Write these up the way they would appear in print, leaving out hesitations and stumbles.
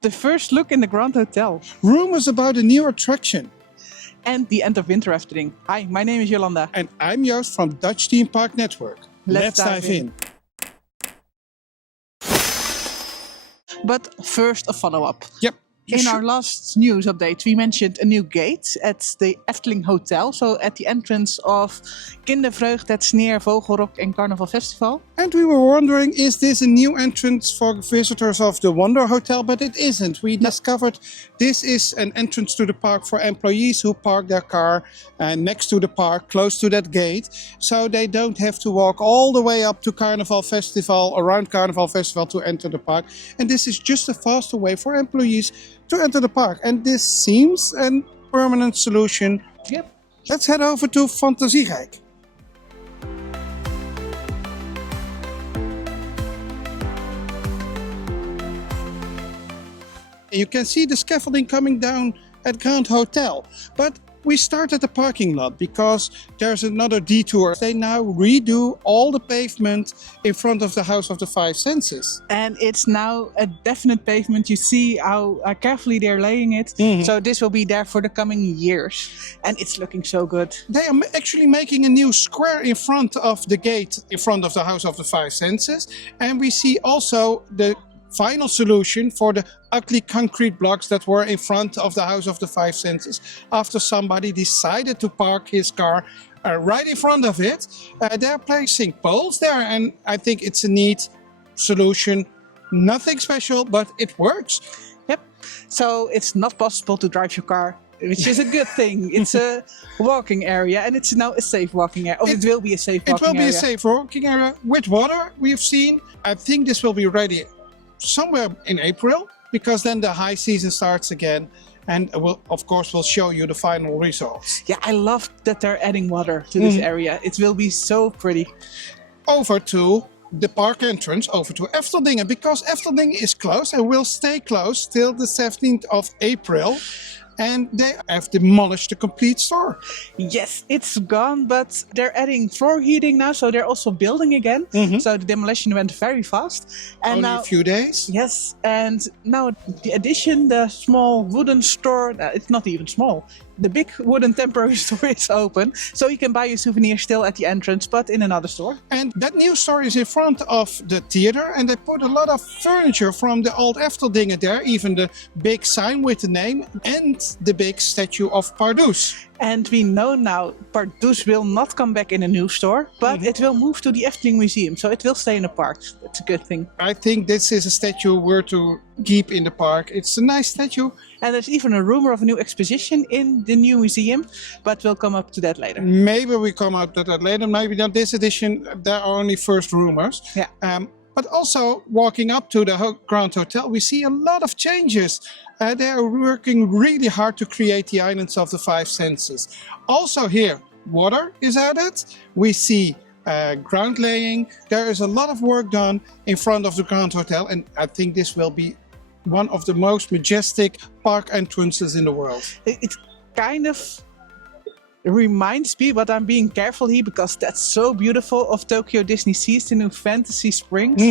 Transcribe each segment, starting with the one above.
The first look in the Grand Hotel. Rumors about a new attraction. And the end of winter Efteling. Hi, my name is Jolanda. And I'm Joost from Dutch Theme Park Network. Let's dive in. But first a follow-up. Yep. In our last news update, we mentioned a new gate at the Efteling Hotel. So at the entrance of Kindervreugd, Het Sneer, Vogelrok and Carnival Festival. And we were wondering, is this a new entrance for visitors of the Wonder Hotel? But it isn't. We discovered this is an entrance to the park for employees who park their car next to the park, close to that gate. So they don't have to walk all the way up to Carnival Festival, around Carnival Festival to enter the park. And this is just a faster way for employees to enter the park. And this seems a permanent solution. Yep. Let's head over to Fantasierijk. You can see the scaffolding coming down at Grand Hotel. But we start at the parking lot because there's another detour. They now redo all the pavement in front of the House of the Five Senses. And it's now a definite pavement. You see how carefully they're laying it. So this will be there for the coming years. And it's looking so good. They are actually making a new square in front of the gate, in front of the House of the Five Senses. And we see also the final solution for the ugly concrete blocks that were in front of the House of the Five Senses after somebody decided to park his car right in front of it. They're placing poles there, and I think it's a neat solution. Nothing special, but it works. Yep. So it's not possible to drive your car, which is a good thing. It's a walking area, and it's now a safe walking area. It will be a safe walking area. It will be a safe walking area with water, we've seen. I think this will be ready somewhere in April, because then the high season starts again, and we'll show you the final results. Yeah, I love that they're adding water to this area. It will be so pretty. Over to the park entrance, over to Efteldingen, because Efteldingen is closed and will stay closed till the 17th of April. And they have demolished the complete store. Yes, it's gone, but they're adding floor heating now, so they're also building again. So the demolition went very fast. And only now, a few days? Yes, and now the addition, the small wooden store, it's not even small. The big wooden temporary store is open, so you can buy your souvenir still at the entrance, but in another store. And that new store is in front of the theater, and they put a lot of furniture from the old Efteldingen there, even the big sign with the name and the big statue of Pardoes. And we know now Pardoes will not come back in a new store, but it will move to the Efteling Museum, so it will stay in the park. That's a good thing. I think this is a statue we're to keep in the park. It's a nice statue. And there's even a rumor of a new exposition in the new museum, but we'll come up to that later. Maybe we come up to that later. Maybe not this edition. There are only first rumors. Yeah. But also walking up to the Grand Hotel, we see a lot of changes. They are working really hard to create the islands of the Five Senses. Also here, water is added. We see ground laying. There is a lot of work done in front of the Grand Hotel, and I think this will be one of the most majestic park entrances in the world. It kind of reminds me, but I'm being careful here because that's so beautiful, of Tokyo Disney Seas, the new Fantasy Springs.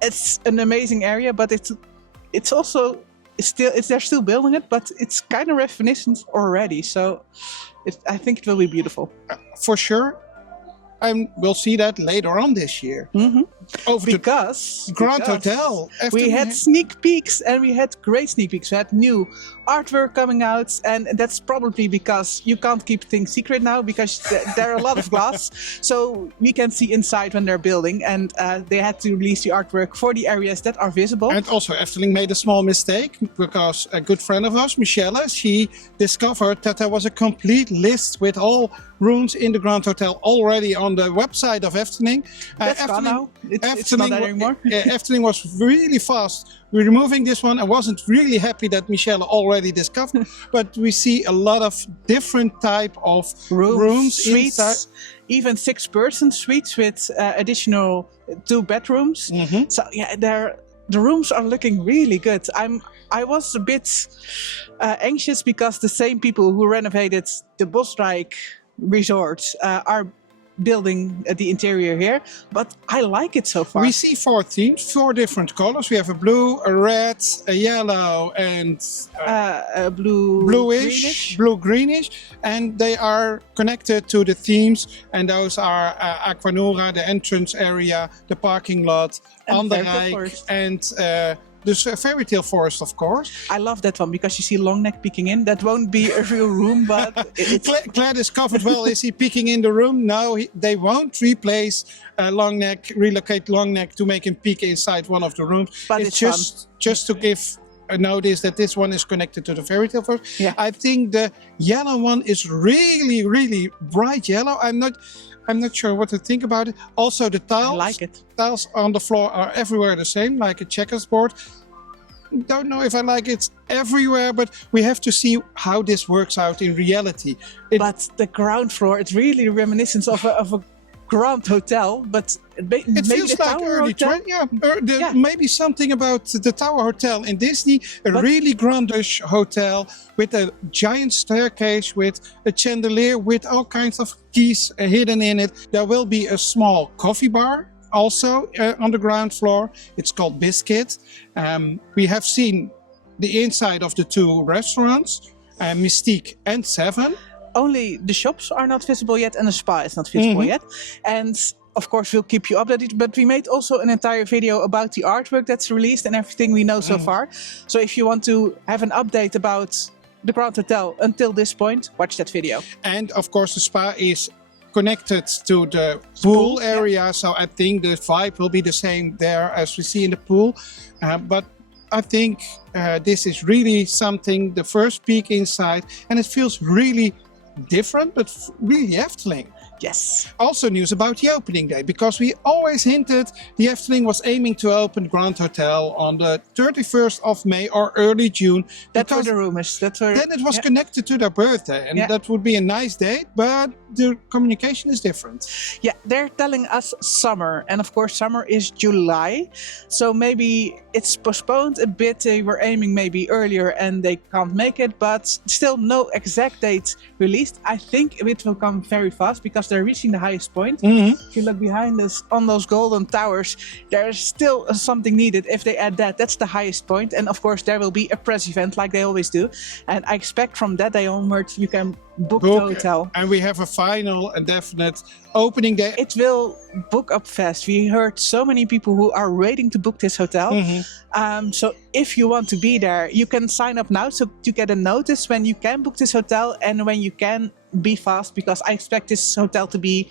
It's an amazing area, but it's also they're still building it, but it's kind of reminiscent already. So I think it will be beautiful. For sure. And we'll see that later on this year. Because Grand Hotel. We had sneak peeks, and we had great sneak peeks. We had new artwork coming out, and that's probably because you can't keep things secret now, because there are a lot of glass. So we can see inside when they're building, and they had to release the artwork for the areas that are visible. And also Efteling made a small mistake, because a good friend of ours, Michelle, she discovered that there was a complete list with all rooms in the Grand Hotel already on the website of Efteling. That's gone now. It's not there anymore. Efteling was really fast removing this one. I wasn't really happy that Michelle already discovered, but we see a lot of different type of rooms suites, inside. Even 6-person suites with additional 2 bedrooms. So yeah, the rooms are looking really good. I was a bit anxious because the same people who renovated the Bosrijk resort are building the interior here, but I like it so far. We see 4 themes, 4 different colors. We have a blue, a red, a yellow, and a bluish, blue-greenish, and they are connected to the themes, and those are Aquanura, the entrance area, the parking lot, And the Anderrijk, forest. and the Fairytale forest, of course. I love that one because you see Longneck peeking in. That won't be a real room, but it's Glad is covered well. Is he peeking in the room? No, they won't replace relocate Longneck to make him peek inside one of the rooms. But it's it's just to give a notice that this one is connected to the Fairytale forest. Yeah. I think the yellow one is really, really bright yellow. I'm not sure what to think about it. Also, the tiles. I like it. Tiles on the floor are everywhere the same, like a checkers board. Don't know if I like it everywhere, but we have to see how this works out in reality. But the ground floor, it's really reminiscent of a grand hotel, but It maybe feels the like Tower early Hotel. Yeah. maybe something about the Tower Hotel in Disney, really grandish hotel with a giant staircase, with a chandelier, with all kinds of keys hidden in it. There will be a small coffee bar also on the ground floor. It's called Biscuit. We have seen the inside of the 2 restaurants, Mystique and Seven. Only the shops are not visible yet and the spa is not visible yet. And of course, we'll keep you updated, but we made also an entire video about the artwork that's released and everything we know so far. So if you want to have an update about the Grand Hotel until this point, watch that video. And of course, the spa is connected to the pool area, so I think the vibe will be the same there as we see in the pool. But I think this is really something, the first peek inside, and it feels really different, but really Efteling. Yes. Also news about the opening day, because we always hinted the Efteling was aiming to open Grand Hotel on the 31st of May or early June. That's where the rumors. That's where. Then it was connected to their birthday, and that would be a nice date, but the communication is different. Yeah, they're telling us summer, and of course summer is July, so maybe it's postponed a bit. They were aiming maybe earlier and they can't make it, but still no exact date released. I think it will come very fast because they're reaching the highest point. If you look behind us on those golden towers, there's still something needed. If they add that, that's the highest point, and of course there will be a press event like they always do, and I expect from that day onwards you can book the hotel. And we have a final and definite opening day. It will book up fast. We heard so many people who are waiting to book this hotel. So if you want to be there, you can sign up now so you get a notice when you can book this hotel and when you can be fast, because I expect this hotel to be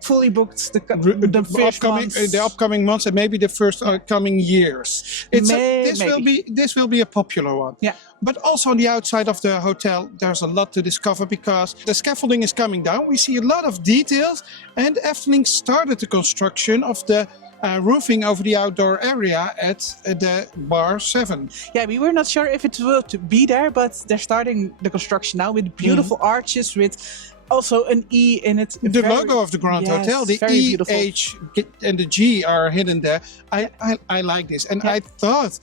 fully booked the upcoming months and maybe the first coming years. This will be a popular one. Yeah. But also on the outside of the hotel, there's a lot to discover because the scaffolding is coming down. We see a lot of details, and Efteling started the construction of the roofing over the outdoor area at the Bar 7. Yeah, we were not sure if it will to be there, but they're starting the construction now with beautiful arches, with also an E in it. The logo of the Grand Hotel, the E, beautiful. H, and the G are hidden there. I like this. And I thought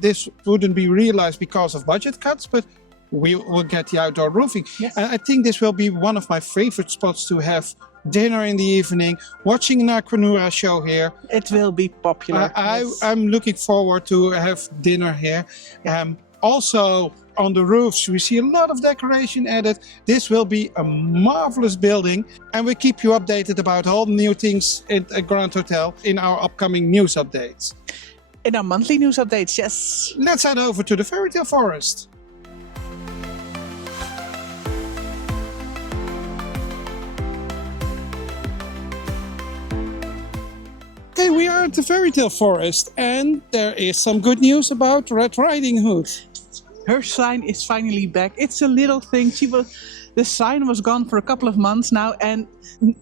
this wouldn't be realized because of budget cuts, but we will get the outdoor roofing. Yes. And I think this will be one of my favorite spots to have dinner in the evening, watching an Aquanura show here. It will be popular. I'm looking forward to have dinner here. Also, on the roofs, we see a lot of decoration added. This will be a marvelous building, and we keep you updated about all new things at Grand Hotel in our upcoming news updates. In our monthly news updates, yes. Let's head over to the Fairytale Forest. Okay, we are at the Fairytale Forest, and there is some good news about Red Riding Hood. Her sign is finally back. It's a little thing. The sign was gone for a couple of months now, and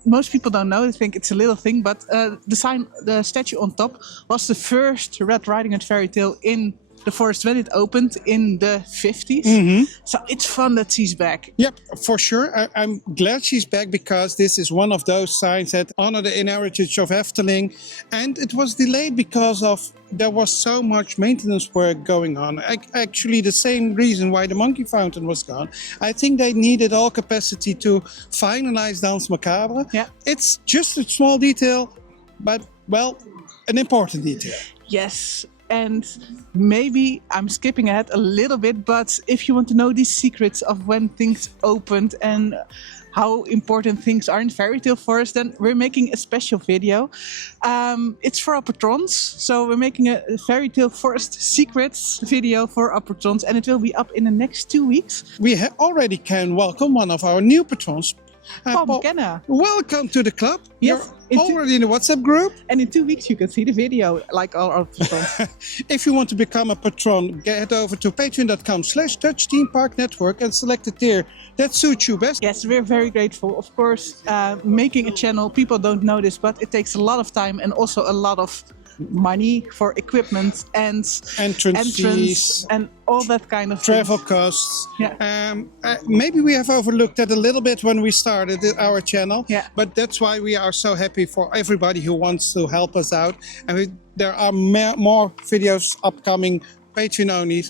most people don't know. They think it's a little thing, but the statue on top was the first Red Riding Hood fairy tale in the forest when it opened in the 50s. So it's fun that she's back. Yep, for sure. I'm glad she's back because this is one of those signs that honor the heritage of Efteling. And it was delayed because there was so much maintenance work going on. Actually, the same reason why the Monkey Fountain was gone. I think they needed all capacity to finalize Danse Macabre. Yeah. It's just a small detail, but, well, an important detail. Yes. And maybe I'm skipping ahead a little bit, but if you want to know these secrets of when things opened and how important things are in Fairytale Forest, then we're making a special video. It's for our patrons. So we're making a Fairytale Forest secrets video for our patrons, and it will be up in the next 2 weeks. We already can welcome one of our new patrons. Paul McKenna. Welcome to the club. Yes, You're already in the WhatsApp group. And in 2 weeks you can see the video, like all our patrons. If you want to become a patron, get over to patreon.com/Dutch Theme Park Network and select the tier that suits you best. Yes, we're very grateful. Of course, making a channel, people don't know this, but it takes a lot of time and also a lot of money for equipment and entrance and all that kind of travel things. costs. Yeah. Maybe we have overlooked that a little bit when we started our channel. Yeah. But that's why we are so happy for everybody who wants to help us out. And there are more videos upcoming, Patreon only.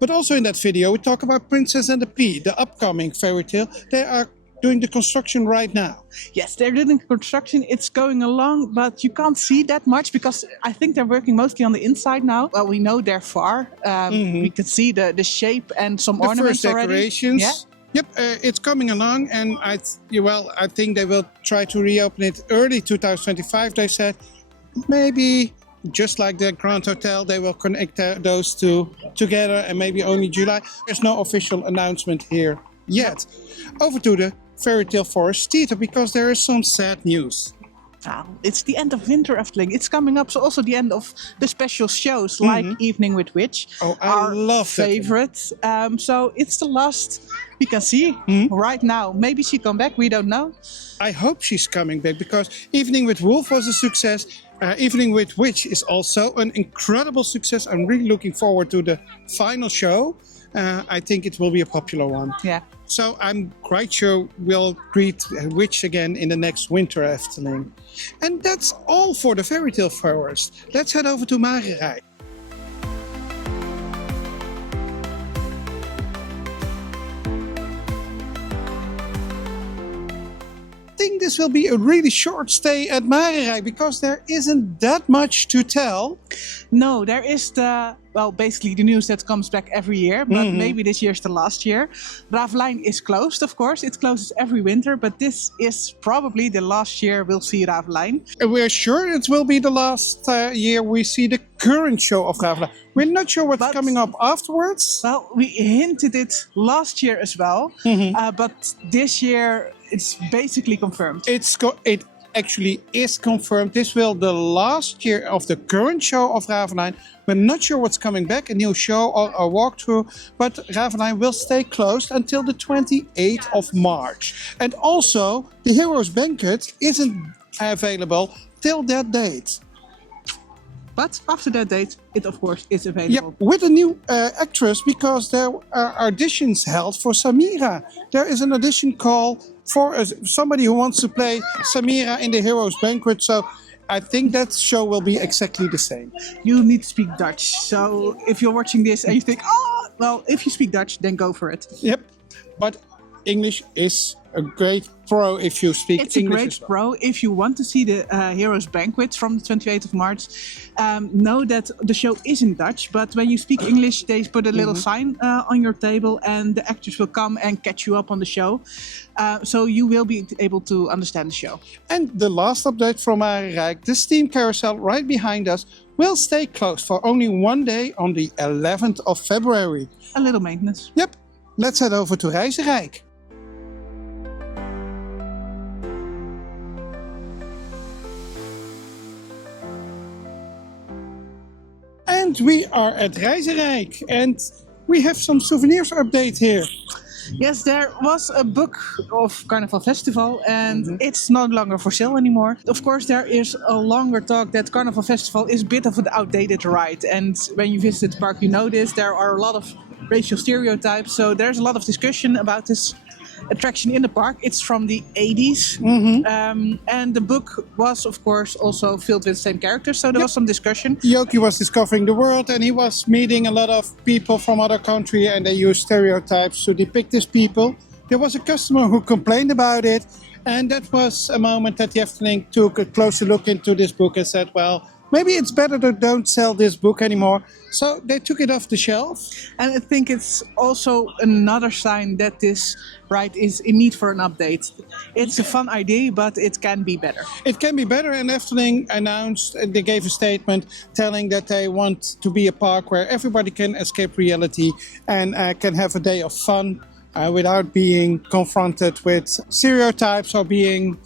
But also in that video, we talk about Princess and the Pea, the upcoming fairy tale. They are doing the construction right now. Yes, they're doing construction. It's going along, but you can't see that much because I think they're working mostly on the inside now. Well, we know they're far. We can see the shape and some ornaments first already. Decorations. Yeah. Yep, it's coming along, and I think they will try to reopen it early 2025. They said maybe just like the Grand Hotel, they will connect those two together, and maybe only July. There's no official announcement here yet. Over to the Fairytale Forest Theater because there is some sad news. It's the end of Winter Efteling. It's coming up, so also the end of the special shows like Evening with Witch. Oh, I our love favorite. So it's the last we can see right now. Maybe she come back, we don't know. I hope she's coming back because Evening with Wolf was a success. Evening with Witch is also an incredible success. I'm really looking forward to the final show. I think it will be a popular one. Yeah. So I'm quite sure we'll greet Witch again in the next Winter Efteling. And that's all for the Fairytale Forest. Let's head over to Magerijk. I think this will be a really short stay at Magerijk because there isn't that much to tell. No, there is basically the news that comes back every year, but maybe this year's the last year. Ravelijn is closed, of course. It closes every winter, but this is probably the last year we'll see Ravelijn. We're sure it will be the last year we see the current show of Ravelijn. We're not sure what's coming up afterwards. Well, we hinted it last year as well, but this year it's basically confirmed. It actually is confirmed. This will be the last year of the current show of Ravelijn. We're not sure what's coming back, a new show or a walkthrough, but Ravelijn will stay closed until the 28th of March. And also, the Heroes Banquet isn't available till that date. But after that date, it of course is available. Yep, with a new actress because there are auditions held for Samira. There is an audition call for somebody who wants to play Samira in the Heroes Banquet. So I think that show will be exactly the same. You need to speak Dutch. So if you're watching this and you think, well, if you speak Dutch, then go for it. Yep, but English is a great pro if you speak English. It's a great pro if you want to see the Heroes Banquet from the 28th of March. Know that the show is in Dutch, but when you speak English, they put a little sign on your table and the actors will come and catch you up on the show. So you will be able to understand the show. And the last update from Magerijk, the steam carousel right behind us will stay closed for only one day on the 11th of February. A little maintenance. Yep, let's head over to Reizenrijk. And we are at Reizenrijk and we have some souvenirs update here. Yes, there was a book of Carnival Festival and it's no longer for sale anymore. Of course, there is a longer talk that Carnival Festival is a bit of an outdated ride. And when you visit the park, you know this. There are a lot of racial stereotypes. So there's a lot of discussion about this attraction in the park. It's from the 80s. And the book was, of course, also filled with the same characters. So there was some discussion. Yoki was discovering the world and he was meeting a lot of people from other countries and they used stereotypes to depict these people. There was a customer who complained about it, and that was a moment that the Efteling took a closer look into this book and said, well, maybe it's better to don't sell this book anymore. So they took it off the shelf. And I think it's also another sign that this ride is in need for an update. It's a fun idea, but it can be better. It can be better, and Efteling announced, they gave a statement telling that they want to be a park where everybody can escape reality and can have a day of fun without being confronted with stereotypes or being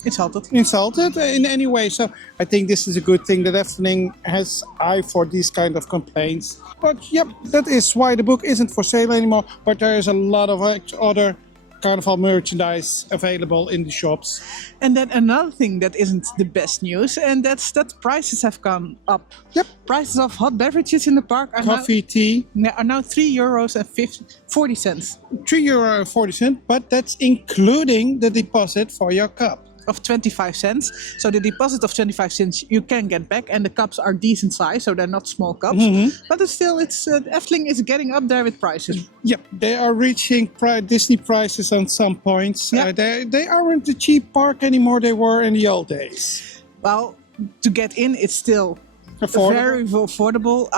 insulted in any way. So I think this is a good thing that Efteling has eye for these kind of complaints. But yep, that is why the book isn't for sale anymore, but there is a lot of other Carnival merchandise available in the shops. And then another thing that isn't the best news, and that's that prices have gone up. Yep. Prices of hot beverages in the park are tea are now €3.40. €3.40, but that's including the deposit for your cup. Of 25 cents. So the deposit of 25 cents you can get back, and the cups are decent size, so they're not small cups. But it's still, Efteling is getting up there with prices. Yep, they are reaching Disney prices on some points. Yep. They aren't the cheap park anymore they were in the old days. Well, to get in, it's still very affordable,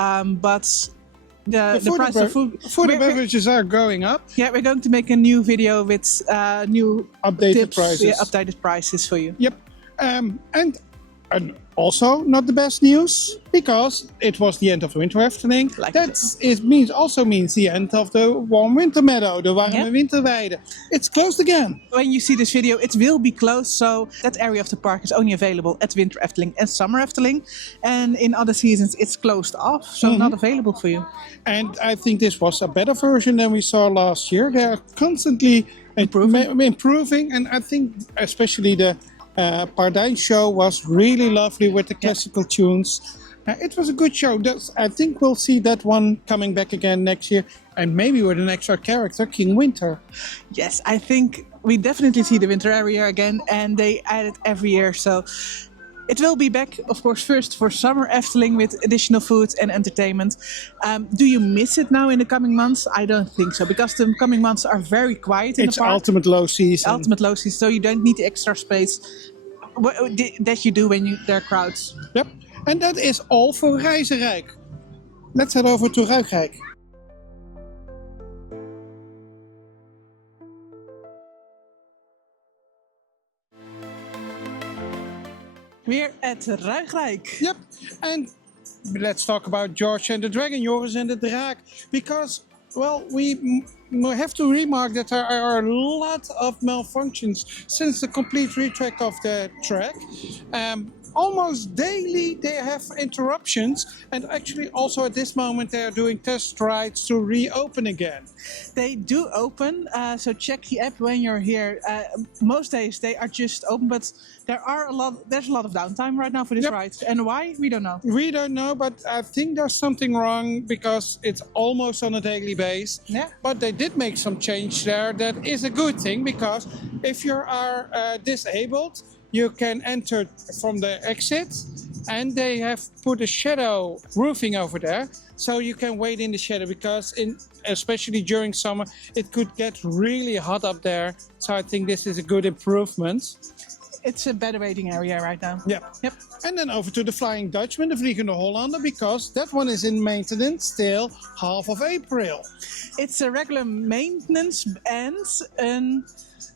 but the price of food and beverages are going up. Yeah, we're going to make a new video with new updated tips, prices. Updated prices for you. Yep, and also not the best news, because it was the end of the Winter Efteling. Also means the end of the warm winter meadow, the warme winterweide. It's closed again. When you see this video, it will be closed, so that area of the park is only available at Winter Efteling and Summer Efteling, and in other seasons it's closed off, so not available for you. And I think this was a better version than we saw last year. They are constantly improving, and I think especially the Pardijn show was really lovely with the classical tunes. It was a good show. I think we'll see that one coming back again next year, and maybe with an extra character, King Winter. Yes, I think we definitely see the winter area again, and they add it every year. So it will be back, of course, first for Summer Efteling with additional food and entertainment. Do you miss it now in the coming months? I don't think so, because the coming months are very quiet in the park. It's ultimate low season. Ultimate low season, so you don't need the extra space that you do when there are crowds. Yep, and that is all for Reizenrijk. Let's head over to Ruigrijk. We're at Ruigrijk. Yep, and let's talk about George and the Dragon, Joris and the Draak, because, well, we have to remark that there are a lot of malfunctions since the complete retrack of the track. Almost daily they have interruptions, and actually also at this moment they are doing test rides to reopen again. They do open, so check the app when you're here. Most days they are just open, but there's a lot of downtime right now for this ride. And why? We don't know. We don't know, but I think there's something wrong because it's almost on a daily basis. Yeah. But they did make some change there. That is a good thing, because if you are disabled, you can enter from the exit, and they have put a shadow roofing over there, so you can wait in the shadow, because especially during summer it could get really hot up there. So I think this is a good improvement. It's a better waiting area right now. Yeah. Yep. And then over to the Flying Dutchman, the Vliegende Hollander, because that one is in maintenance till half of April. It's a regular maintenance and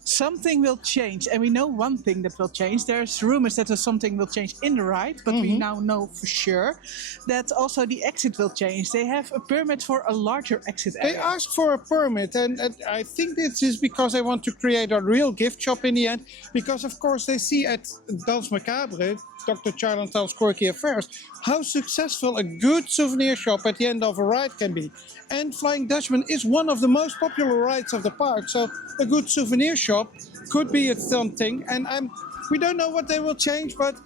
something will change, and we know one thing that will change. There's rumors that something will change in the ride, but we now know for sure that also the exit will change. They have a permit for a larger exit area. They asked for a permit, and I think this is because they want to create a real gift shop in the end. Because of course they see at Dans Macabre, Dr. Charlantan's Quirky Affairs, how successful a good souvenir shop at the end of a ride can be. And Flying Dutchman is one of the most popular rides of the park, so a good souvenir shop could be a something. And we don't know what they will change, but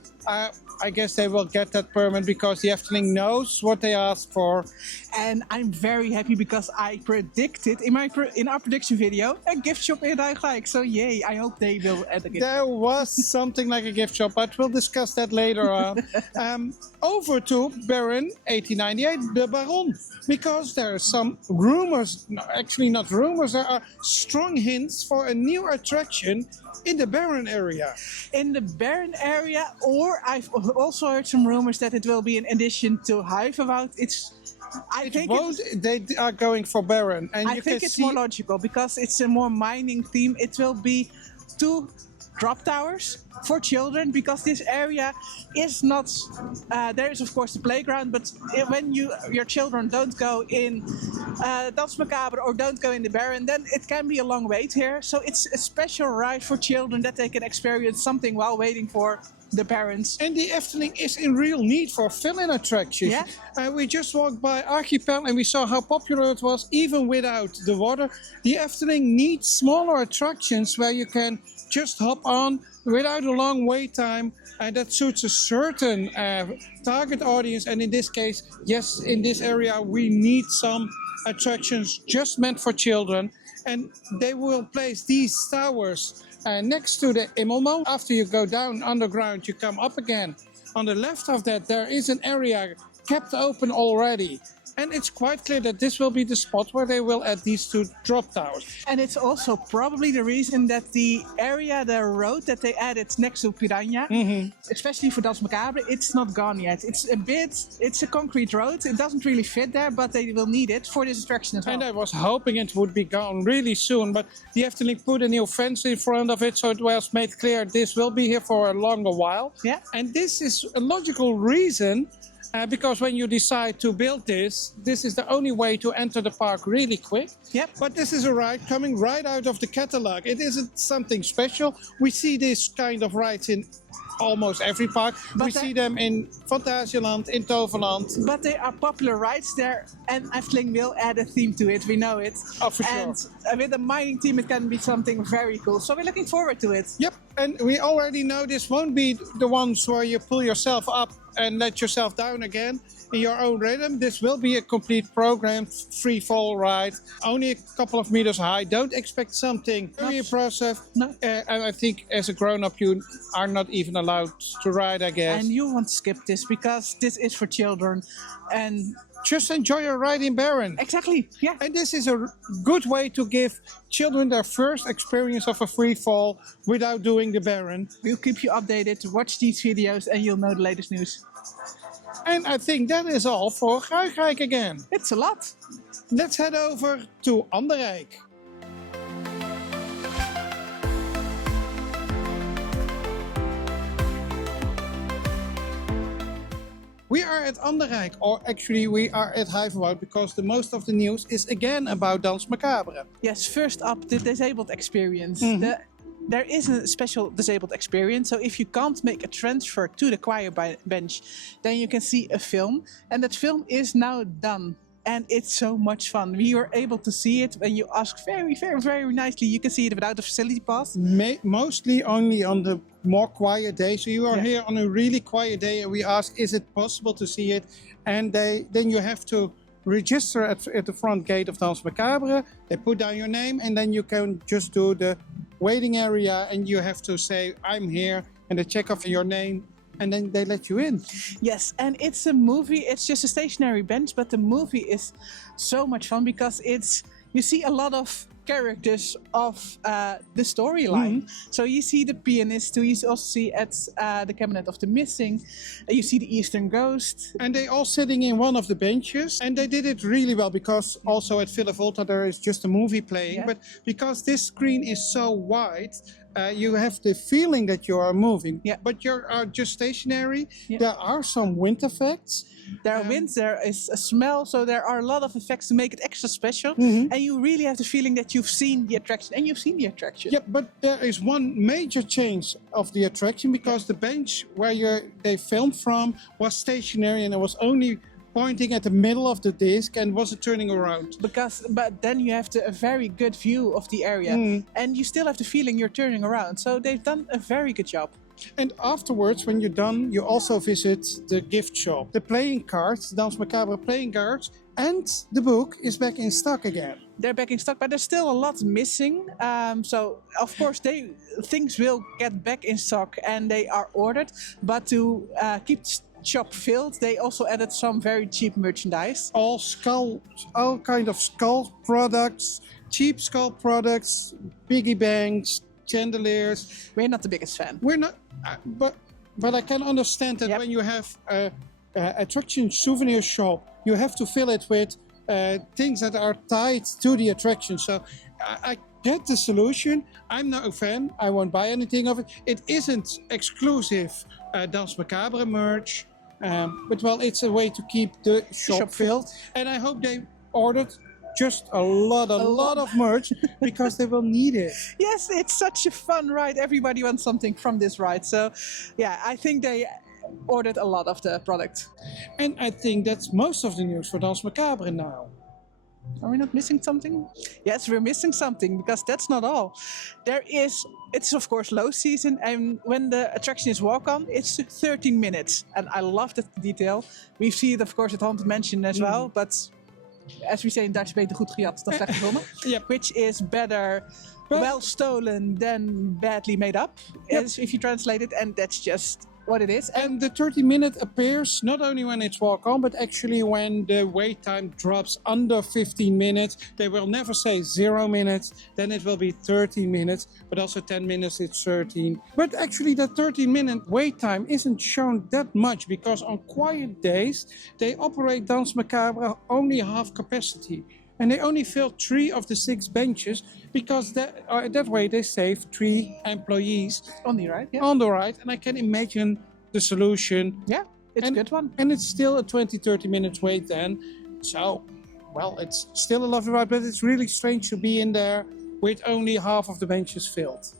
I guess they will get that permit because the Efteling knows what they asked for. And I'm very happy because I predicted in our prediction video a gift shop in Rijswijk. So yay, I hope they will add a gift shop. There was something like a gift shop, but we'll discuss that later on. Over to Baron 1898, the Baron, because there are some rumors, no, actually not rumors, there are strong hints for a new attraction in the Baron area. In the Baron area, or I've also heard some rumors that it will be an addition to Huiverwoud. They are going for Baron, and I think it's more logical because it's a more mining theme. It will be 2 drop towers for children, because this area is not there is of course the playground, but when your children don't go in Dans Macabre or don't go in the Baron, then it can be a long wait here. So it's a special ride for children that they can experience something while waiting for the parents. And the Efteling is in real need for fill-in attractions. Yeah. We just walked by Archipel and we saw how popular it was even without the water. The Efteling needs smaller attractions where you can just hop on without a long wait time, and that suits a certain target audience. And in this case, yes, in this area we need some attractions just meant for children, and they will place these towers next to the element. After you go down underground, you come up again. On the left of that, there is an area kept open already. And it's quite clear that this will be the spot where they will add these 2 drop towers. And it's also probably the reason that the road that they added next to Piranha, especially for Dans Macabre, it's not gone yet. It's a concrete road. It doesn't really fit there, but they will need it for this attraction as well. And I was hoping it would be gone really soon, but the Efteling put a new fence in front of it, so it was made clear this will be here for a longer while. Yeah. And this is a logical reason. Because when you decide to build this is the only way to enter the park really quick. Yep. But this is a ride coming right out of the catalog. It isn't something special. We see this kind of rides in almost every park. We see them in Fantasierland, in Toverland. But they are popular rides there, and Efteling will add a theme to it. We know it. Oh, for sure. And with the mining theme, it can be something very cool. So we're looking forward to it. Yep. And we already know this won't be the ones where you pull yourself up and let yourself down again in your own rhythm. This will be a complete program, free fall ride, only a couple of meters high. Don't expect something very impressive. No. And I think as a grown-up you are not even allowed to ride, I guess. And you won't skip this because this is for children. And just enjoy your ride in Baron. Exactly, yeah. And this is a good way to give children their first experience of a free fall without doing the Baron. We'll keep you updated. Watch these videos and you'll know the latest news. And I think that is all for Rijswijk again. It's a lot. Let's head over to Anderrijk. We are at Anderrijk, or actually we are at Huiverwoud, because the most of the news is again about Dans Macabre. Yes, first up, the disabled experience. There is a special disabled experience, so if you can't make a transfer to the choir bench, then you can see a film, and that film is now done. And it's so much fun. We were able to see it when you ask very, very, very nicely. You can see it without a facility pass. Mostly only on the more quiet day. So you are here on a really quiet day and we ask, is it possible to see it? And then you have to register at the front gate of Dans Macabre. They put down your name and then you can just do the waiting area and you have to say, I'm here, and they check off your name. And then they let you in. Yes, and it's a movie. It's just a stationary bench, but the movie is so much fun because you see a lot of characters of the storyline. So you see the pianist, you also see at the Cabinet of the Missing, you see the Eastern Ghost. And they all sitting in one of the benches, and they did it really well because also at Villa Volta there is just a movie playing, but because this screen is so wide, you have the feeling that you are moving, but you are just stationary. There are some wind effects. There are winds, there is a smell, so there are a lot of effects to make it extra special. And you really have the feeling that you've seen the attraction, and you've seen the attraction. Yeah, but there is one major change of the attraction because the bench where they filmed from was stationary and it was only pointing at the middle of the disc and wasn't turning around. But then you have a very good view of the area, and you still have the feeling you're turning around. So they've done a very good job. And afterwards, when you're done, you also visit the gift shop. The playing cards, the Danse Macabre playing cards, and the book is back in stock again. They're back in stock, but there's still a lot missing. So, of course, things will get back in stock and they are ordered. But to keep the shop filled, they also added some very cheap merchandise. All kind of skull products, cheap skull products, piggy banks, chandeliers. We're not the biggest fan. We're not, but I can understand that when you have a attraction souvenir shop, you have to fill it with things that are tied to the attraction. So I get the solution. I'm not a fan. I won't buy anything of it. It isn't exclusive Danse Macabre merch, but well, it's a way to keep the shop filled. And I hope they ordered just a lot of merch because they will need it. Yes, it's such a fun ride. Everybody wants something from this ride. So yeah, I think they ordered a lot of the product. And I think that's most of the news for Danse Macabre now. Are we not missing something? Yes, we're missing something because that's not all. It's of course low season, and when the attraction is walk on, it's 13 minutes. And I love that detail. We see it of course at Haunted Mansion as well, but as we say in Dutch, beter goed gejat dan slecht gevonden. Which is better well stolen than badly made up, as if you translate it, and that's just what it is. And the 30-minute appears not only when it's walk on, but actually when the wait time drops under 15 minutes. They will never say 0 minutes, then it will be 30 minutes, but also 10 minutes it's 13. But actually that 30-minute wait time isn't shown that much because on quiet days they operate Danse Macabre only half capacity. And they only fill 3 of the 6 benches because that way they save 3 employees on the ride. On the ride, and I can imagine the solution. Yeah, it's a good one. And it's still a 20-30 minutes wait then. So, well, it's still a lovely ride, but it's really strange to be in there with only half of the benches filled.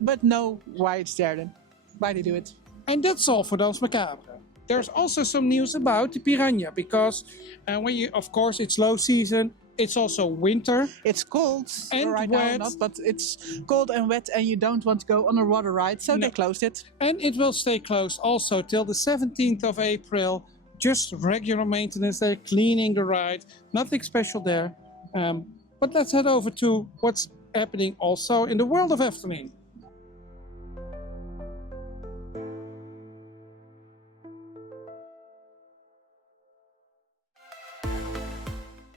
But know why it's there then. Why they do it. And that's all for Danse Macabre. There's also some news about the Piranha because of course, it's low season. It's also winter. It's cold and right wet. now, but it's cold and wet, and you don't want to go on a water ride, so they closed it. And it will stay closed also till the 17th of April. Just regular maintenance. They're cleaning the ride. Nothing special there. But let's head over to what's happening also in the world of Efteling.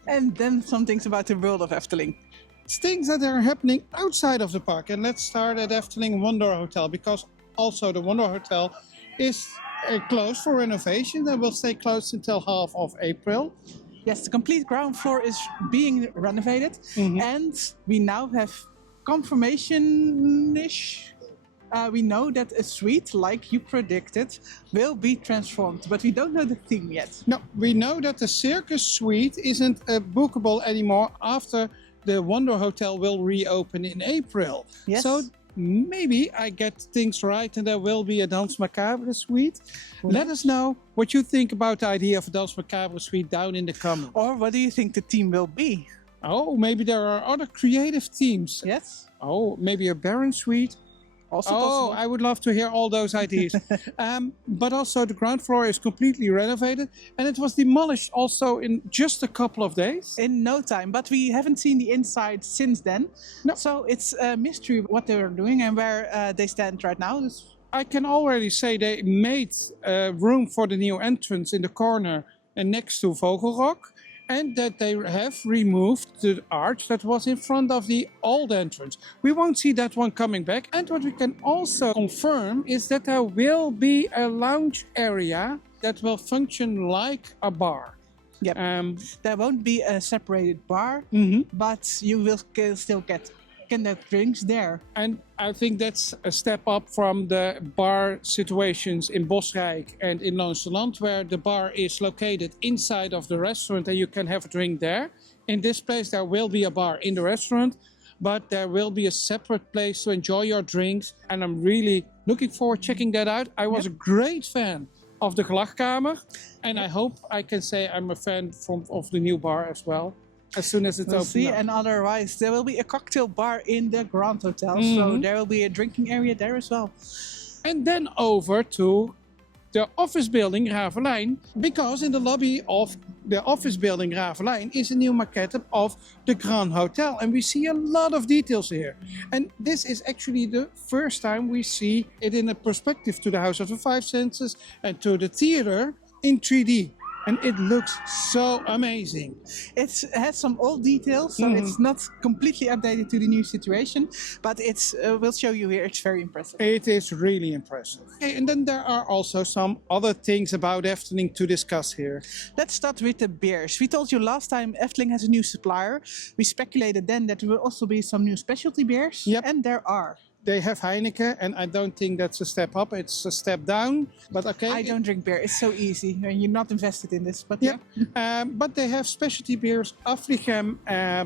And then some things about the world of Efteling. It's things that are happening outside of the park. And let's start at Efteling Wonder Hotel because also the Wonder Hotel is closed for renovation and will stay closed until half of April. Yes, the complete ground floor is being renovated. And we now have confirmation-ish. We know that a suite, like you predicted, will be transformed, but we don't know the theme yet. No, we know that the Circus Suite isn't bookable anymore after the Wonder Hotel will reopen in April. Yes. So maybe I get things right and there will be a Danse Macabre suite. Let us know what you think about the idea of a Danse Macabre suite down in the comments. Or what do you think the theme will be? Oh, maybe there are other creative themes. Yes. Oh, maybe a Baron suite. Also possible. I would love to hear all those ideas. But also the ground floor is completely renovated and it was demolished also in just a couple of days. In no time, but we haven't seen the inside since then. No. So it's a mystery what they are doing and where they stand right now. I can already say they made room for the new entrance in the corner and next to Vogelrok. and that they have removed the arch that was in front of the old entrance. We won't see that one coming back. And what we can also confirm is that there will be a lounge area that will function like a bar. Yep. There won't be a separated bar, but you will still get drinks there. And I think that's a step up from the bar situations in Bosrijk and in Loonseland, where the bar is located inside of the restaurant and you can have a drink there. In this place, there will be a bar in the restaurant, but there will be a separate place to enjoy your drinks. And I'm really looking forward to checking that out. I was a great fan of the Gelachkamer, and I hope I can say I'm a fan of the new bar as well. As soon as it's open. And otherwise, there will be a cocktail bar in the Grand Hotel, so there will be a drinking area there as well. And then over to the office building Ravelijn, because in the lobby of the office building Ravelijn is a new maquette of the Grand Hotel, and we see a lot of details here. And this is actually the first time we see it in a perspective to the House of the Five Senses and to the theater in 3D. And it looks so amazing. It has some old details, so it's not completely updated to the new situation, but we'll show you here. It's very impressive. It is really impressive. Okay, and then there are also some other things about Efteling to discuss here. Let's start with the beers. We told you last time Efteling has a new supplier. We speculated then that there will also be some new specialty beers, and there are. They have Heineken, and I don't think that's a step up. It's a step down, but okay. I don't drink beer. It's so easy. You're not invested in this, but but they have specialty beers, Afrigem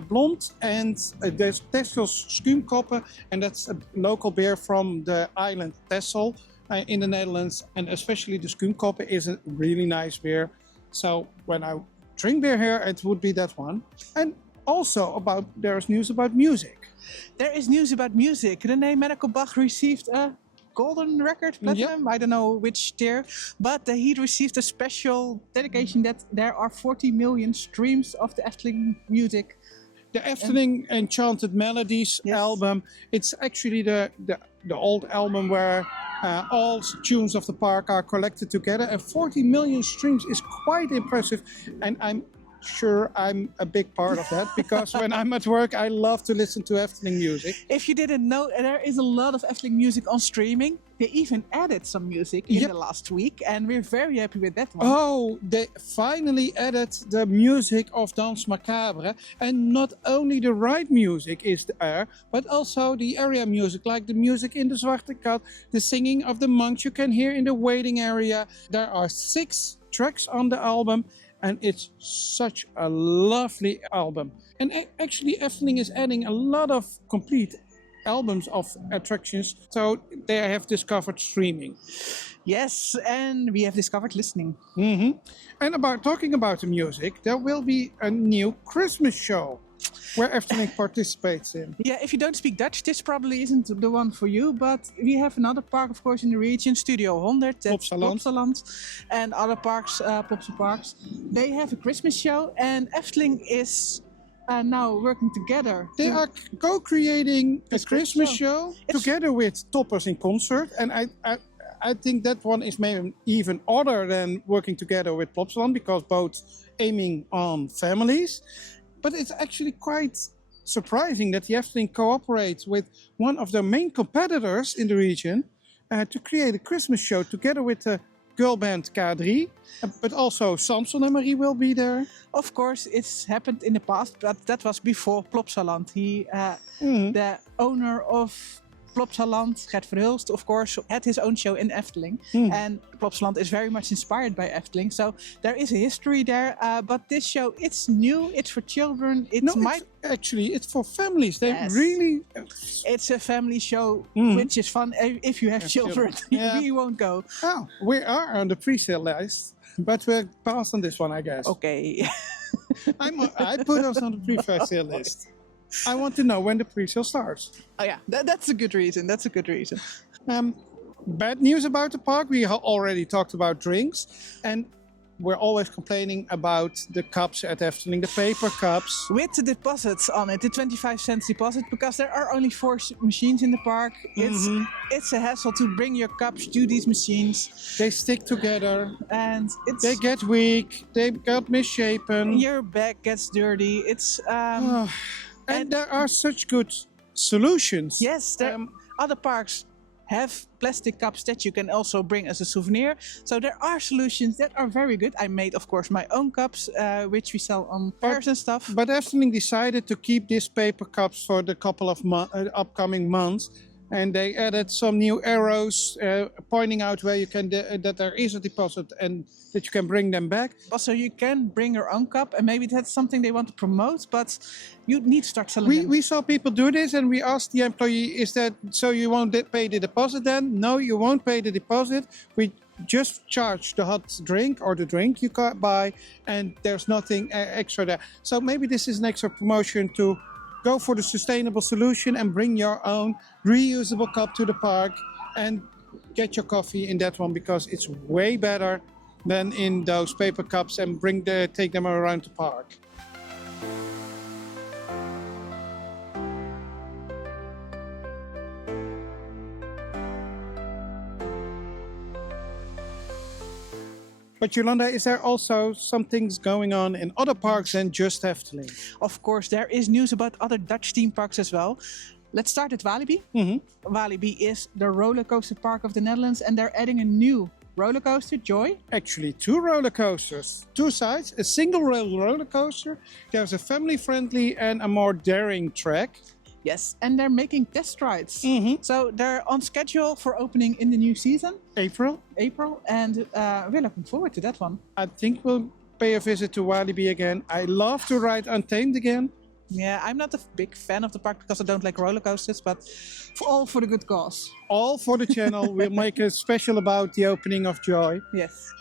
Blond, and there's Texel's Skuumkoppen, and that's a local beer from the island Texel in the Netherlands. And especially the Skuumkoppen is a really nice beer. So when I drink beer here, it would be that one. And also there's news about music. There is news about music. René Mennekelbach received a golden record, platinum, I don't know which tier, but he received a special dedication that there are 40 million streams of the Efteling music. The Efteling Enchanted Melodies album, it's actually the old album where all tunes of the park are collected together, and 40 million streams is quite impressive, and I'm sure I'm a big part of that, because when I'm at work I love to listen to Efteling music. If you didn't know, there is a lot of Efteling music on streaming. They even added some music in the last week, and we're very happy with that one. Oh, they finally added the music of Danse Macabre, and not only the ride music is there, but also the area music, like the music in the Zwarte Kat, the singing of the monks you can hear in the waiting area. There are 6 tracks on the album, and it's such a lovely album. And actually Efteling is adding a lot of complete albums of attractions, so they have discovered streaming. Yes, and we have discovered listening. And talking about the music, there will be a new Christmas show where Efteling participates in. Yeah, if you don't speak Dutch, this probably isn't the one for you, but we have another park, of course, in the region, Studio 100, that's Plopsaland, and other parks, Plopsa Parks. They have a Christmas show, and Efteling is now working together. They are co-creating a Christmas show together with Toppers in Concert, and I think that one is maybe even other than working together with Plopsaland, because both aiming on families. But it's actually quite surprising that the Efteling cooperates with one of their main competitors in the region to create a Christmas show together with the girl band K3, but also Samson and Marie will be there. Of course, it's happened in the past, but that was before Plopsaland. The owner of Plopsaland, Gert Verhulst, of course, had his own show in Efteling. And Plopsaland is very much inspired by Efteling. So there is a history there. But this show, it's new, it's for children. It's for families. It's a family show, which is fun if you have children. We won't go. Oh, we are on the pre-sale list, but we're past on this one, I guess. Okay. I put us on the pre-sale list. I want to know when the pre-sale starts. Oh yeah, that's a good reason. Bad news about the park. We already talked about drinks. And we're always complaining about the cups at Efteling, the paper cups. With the deposits on it, the 25 cents deposit, because there are only 4 machines in the park. It's a hassle to bring your cups to these machines. They stick together. And they get weak. They got misshapen. Your bag gets dirty. It's and there are such good solutions. Yes, other parks have plastic cups that you can also bring as a souvenir. So there are solutions that are very good. I made, of course, my own cups, which we sell on fairs and stuff. But Efteling decided to keep these paper cups for the couple of upcoming months. And they added some new arrows pointing out where you can that there is a deposit and that you can bring them back. Also, you can bring your own cup, and maybe that's something they want to promote, but you need to start selling them. We saw people do this, and we asked the employee, is that so you won't pay the deposit then? No, you won't pay the deposit. We just charge the hot drink or the drink you buy, and there's nothing extra there. So maybe this is an extra promotion to go for the sustainable solution and bring your own reusable cup to the park and get your coffee in that one, because it's way better than in those paper cups, and take them around the park. But Yolanda, is there also some things going on in other parks than just Efteling? Of course, there is news about other Dutch theme parks as well. Let's start at Walibi. Walibi is the roller coaster park of the Netherlands, and they're adding a new roller coaster, Joy. Actually, 2 roller coasters, 2 sides, a single rail roller coaster. There's a family-friendly and a more daring track. Yes, and they're making test rides. So they're on schedule for opening in the new season. April, and we're looking forward to that one. I think we'll pay a visit to Walibi again. I love to ride Untamed again. Yeah, I'm not a big fan of the park because I don't like roller coasters, but all for the good cause. All for the channel. We'll make a special about the opening of Joy. Yes.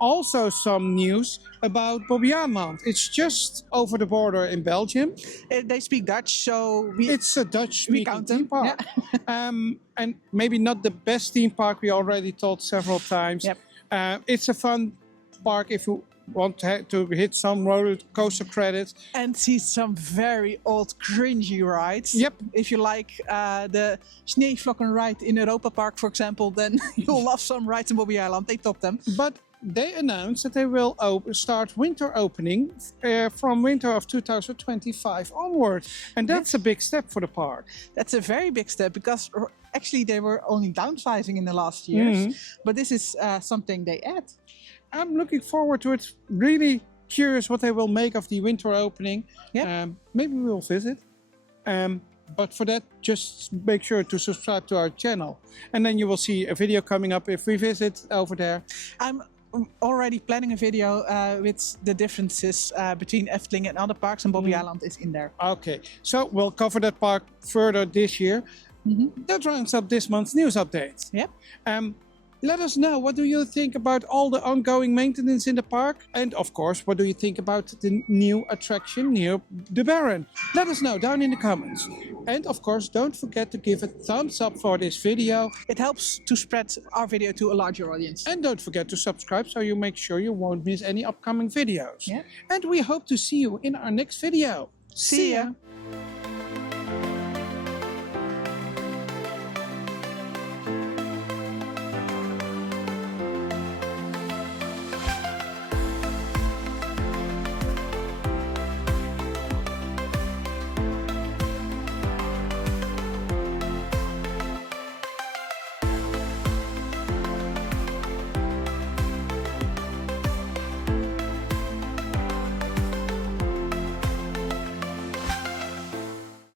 Also some news about Bobbejaanland. It's just over the border in Belgium. They speak Dutch, so it's a Dutch-speaking theme park. Yeah. And maybe not the best theme park, we already told several times. Yep. It's a fun park if you want to hit some roller coaster credits. And see some very old cringy rides. Yep. If you like the Sneeuwvlokken ride in Europa Park, for example, then you'll love some rides in Bobbejaanland. They top them. But they announced that they will start winter opening from winter of 2025 onward. And that's a big step for the park. That's a very big step, because actually they were only downsizing in the last years. But this is something they add. I'm looking forward to it. Really curious what they will make of the winter opening. Yep. Maybe we'll visit. But for that, just make sure to subscribe to our channel. And then you will see a video coming up if we visit over there. I'm already planning a video with the differences between Efteling and other parks, and Bobbejaanland is in there. Okay, so we'll cover that park further this year. That rounds up this month's news update. Yep. Let us know, what do you think about all the ongoing maintenance in the park? And of course, what do you think about the new attraction near the Baron? Let us know down in the comments. And of course, don't forget to give a thumbs up for this video. It helps to spread our video to a larger audience. And don't forget to subscribe so you make sure you won't miss any upcoming videos. Yeah. And we hope to see you in our next video. See ya!